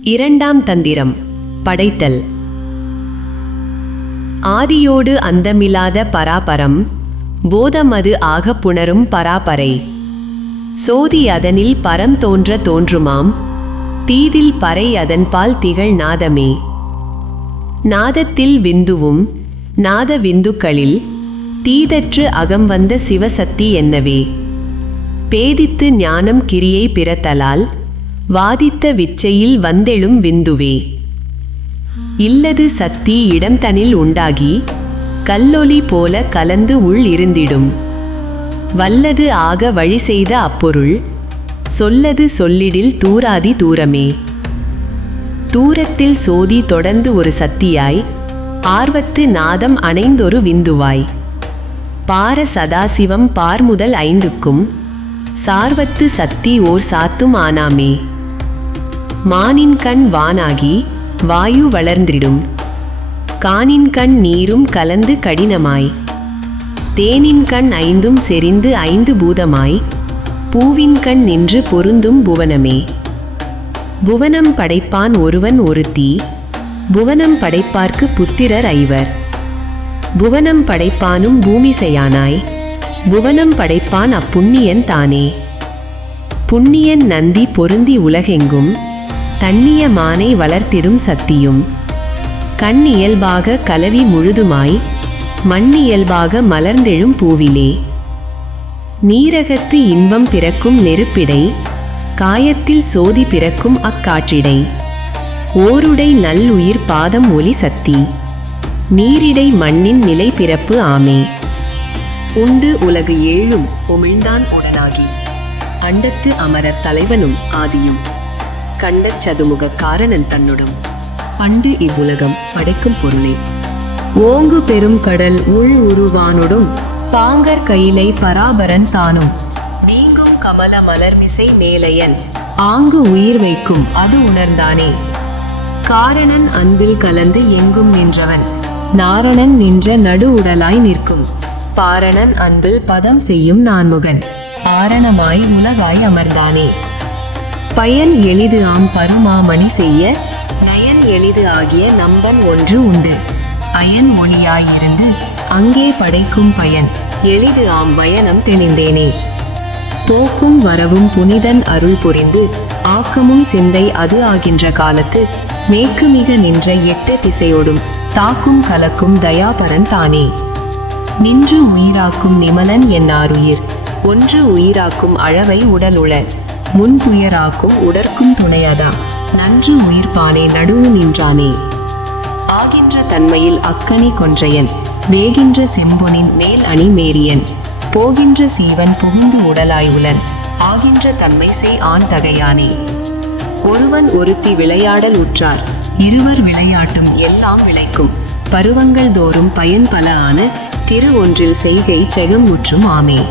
இரண்டாம் தந்திரம் படைத்தல். ஆதியோடு அந்தமில்லாத பராபரம் போதமது ஆகப் புணரும் பராபரை. சோதி அதனில் பரம் தோன்ற தோன்றுமாம் தீதில் பறை அதன்பால் திகழ் நாதமே. நாதத்தில் விந்துவும் நாத விந்துக்களில் தீதற்று அகம் வந்த சிவசக்தி என்னவே. பேதித்து ஞானம் கிரியை பிறத்தலால் வாதித்த விச்சையில் வந்தெழும் விந்துவே. இல்லது சக்தி இடம் தனில் உண்டாகி கல்லொலி போல கலந்து உள் இருந்திடும். வல்லது ஆக வழி செய்த அப்பொருள் சொல்லது சொல்லிடில் தூராதி தூரமே. தூரத்தில் சோதி தொடர்ந்து ஒரு சக்தியாய் ஆர்வத்து நாதம் அணைந்தொரு விந்துவாய். பார சதாசிவம் பார்முதல் ஐந்துக்கும் சார்வத்து சக்தி ஓர் சாத்தும் ஆனாமே. மானின் கண் வானாகி வாயு வளர்ந்திடும். கானின் கண் நீரும் கலந்து கடினமாய். தேனின் கண் ஐந்தும் செறிந்து ஐந்து பூதமாய். பூவின் கண் நின்று பொருந்தும் புவனமே. புவனம் படைப்பான் ஒருவன் ஒருத்தி. புவனம் படைப்பார்க்கு புத்திரர் ஐவர். புவனம் படைப்பானும் பூமிசையானாய். புவனம் படைப்பான் அப்புண்ணியன் தானே. புண்ணியன் நந்தி பொருந்தி உலகெங்கும். தண்ணிய மானை வளர்த்திடும் சத்தியும். கண் இயல்பாக கலவி முழுதுமாய் மண்ணியல்பாக மலர்ந்தெழும் பூவிலே. நீரகத்து இன்பம் பிறக்கும் நெருப்பிடை காயத்தில் சோதி பிறக்கும் அக்காற்றிடை. ஓருடை நல்லுயிர் பாதம் ஒலி சக்தி நீரிடை மண்ணின் நிலை பிறப்பு ஆமே. உண்டு உலகு ஏழும் உமிழ்ந்தான் உடனாகி அண்டத்து அமரர் தலைவனும் ஆதியும். கண்டச் சதுமுக காரணன் தன்னுடும் பண்டு இவ்வுலகம் படைக்கும் பொருளே. ஓங்கு பெரும் கடல் உள் உருவானுடும் பாங்கர் கையிலை பராபரன் தானும். நீங்கும் கமல மலர் மிசை மேலையன் ஆங்கு உயிர் வைக்கும் அது உணர்ந்தானே. காரணன் அன்பில் கலந்து எங்கும் நின்றவன் நாரணன் நின்ற நடு உடலாய் நிற்கும். பாரணன் அன்பில் பதம் செய்யும் நான்முகன் ஆரணமாய் உலகாய் அமர்ந்தானே. பயன் எளிது ஆம் பருமாமணி செய்ய நயன் எளிது ஆகிய நம்பன் ஒன்று உண்டு. அயன் மொழியாயிருந்து அங்கே படைக்கும் பயன் எளிது ஆம் பயணம் தெளிந்தேனே. போக்கும் வரவும் புனிதன் அருள் புரிந்து ஆக்கமும் சிந்தை அது ஆகின்ற காலத்து மேக்குமிக நின்ற எட்டு திசையோடும் தாக்கும் கலக்கும் தயாபரன் தானே. நின்று உயிராக்கும் நிமலன் என்னாருயிர் ஒன்று உயிராக்கும் அளவை உடலுள. முன் துயராக்கும் உடற்கும் துணையதா. நன்று உயிர்ப்பானே நடுவு நின்றானே. ஆகின்ற தன்மையில் அக்கணி கொன்றையன். வேகின்ற செம்பொனின் மேல் அணி மேரியன் போகின்ற சீவன் புகுந்து உடலாய் ஆகின்ற தன்மை செய் ஆண் தகையானே. ஒருவன் ஒருத்தி விளையாடல் உற்றார். இருவர் விளையாட்டும் எல்லாம் விளைக்கும். பருவங்கள் தோறும் பயன் பல ஆன திரு ஒன்றில் செய்கை செகம் முற்றும் ஆமே.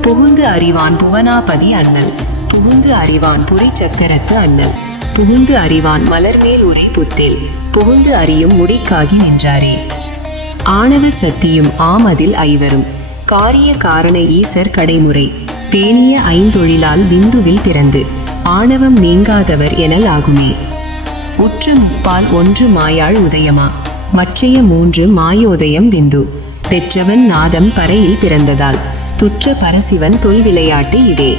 புகுந்து அறிவான் புவனாபதி அண்ணல். புகுந்து அறிவான் புரி சக்கரத்து அண்ணல். புகுந்து அறிவான் மலர்மேல் உரை புத்தில். புகுந்து அறியும் முடிக்காகி நின்றாரே. ஆணவ சத்தியும் ஆமதில் ஐவரும். காரிய காரண ஈசர் கடைமுறை. பேணிய ஐந்தொழிலால் விந்துவில் பிறந்து. ஆணவம் நீங்காதவர் எனல் ஆகுமே. உற்ற முப்பால் ஒன்று மாயாள் உதயமா. மற்றைய மூன்று மாயோதயம் விந்து. பெற்றவன் நாதம் பறையில் பிறந்ததால். துற்ற பரசிவன் தொல் விளையாட்டு இதே.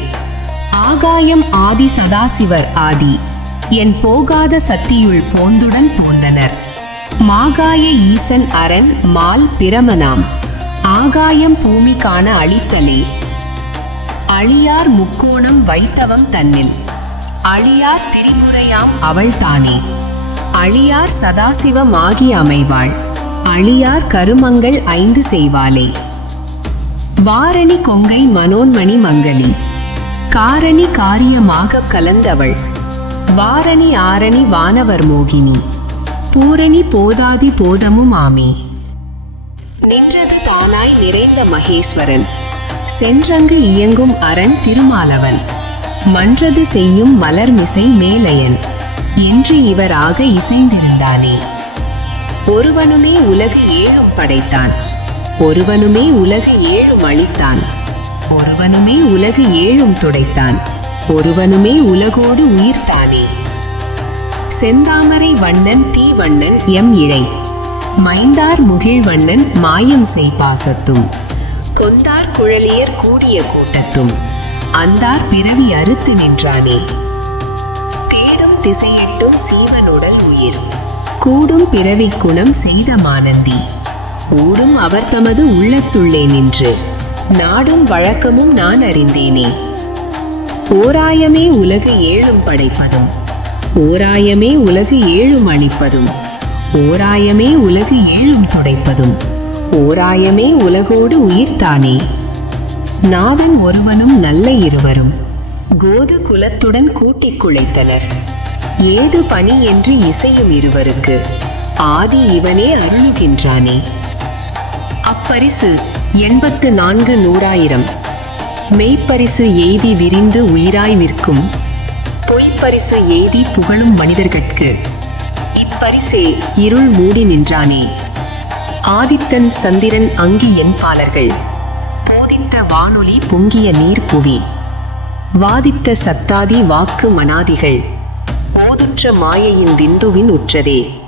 ஆகாயம் ஆதி சதாசிவர் ஆதி. என் போகாத சக்தியுள் போந்துடன் போந்தனர். மாகாய ஈசன் அரண் மால் பிரமனாம். ஆகாயம் பூமிக்கான அழித்தலே அழியார் முக்கோணம் வைத்தவம் தன்னில். அழியார் திரிமுறையாம் அவள்தானே. அழியார் சதாசிவம் ஆகி அமைவாள். அழியார் கருமங்கள் ஐந்து செய்வாளே. வாரணி கொங்கை மனோன்மணி மங்கலி காரணி காரியமாக கலந்தவள். வாரணி ஆரணி வானவர் மோகினி. பூரணி போதாதி போதமும் ஆமே. நின்றது தானாய் நிறைந்த மகேஸ்வரன். சென்றங்கு இயங்கும் அரண் திருமாலவன். மன்றது செய்யும் மலர்மிசை மேலையன். என்று இவராக இசைந்திருந்தானே. ஒருவனுமே உலகு ஏழும் படைத்தான். ஒருவனுமே உலகு ஏழும் அளித்தான் ஒருவனுமே உலகு ஏழும் துடைத்தான். ஒருவனுமே உலகோடு உயிர்த்தானே. செந்தாமரை வண்ணன் தீவண்ணன் எம் இழை. மைந்தார் முகிழ்வண்ணன் மாயம் செய் பாசத்தும். கொந்தார் குழலியர் கூடிய கூட்டத்தும். அந்தார் பிறவி அறுத்து நின்றானே. தேடும் திசையெட்டும் சீவனுடல் உயிர். கூடும் பிறவிக் குணம் செய்த மானந்தி. ஊடும் அவர் தமது உள்ளத்துள்ளே நின்று. நாடும் வழக்கமும் நான் அறிந்தேனே. ஓராயமே உலகு ஏழும் படைப்பதும் ஓராயமே உலகு ஏழும் அளிப்பதும் ஓராயமே உலகு ஏழும் துடைப்பதும் ஓராயமே உலகோடு உயிர்த்தானே. நாதன் ஒருவனும் நல்ல இருவரும் கோது குலத்துடன் கூட்டிக் குழைத்தனர். ஏது பணி என்று இசையும் இருவருக்கு ஆதி இவனே அருளுகின்றானே. அப்பரிசு எண்பத்து நான்கு நூறாயிரம். மெய்ப்பரிசு எய்தி விரிந்து உயிராய் நிற்கும். பொய்ப்பரிசு எய்தி புகழும் மனிதர்கட்கு. இப்பரிசே இருள் மூடி நின்றானே. ஆதித்தன் சந்திரன் அங்கி என்பாளர்கள் போதித்த வானொலி பொங்கிய நீர் புவி. வாதித்த சத்தாதி வாக்கு மனாதிகள். ஓதுற்ற மாயையின் விந்துவின் உற்றதே.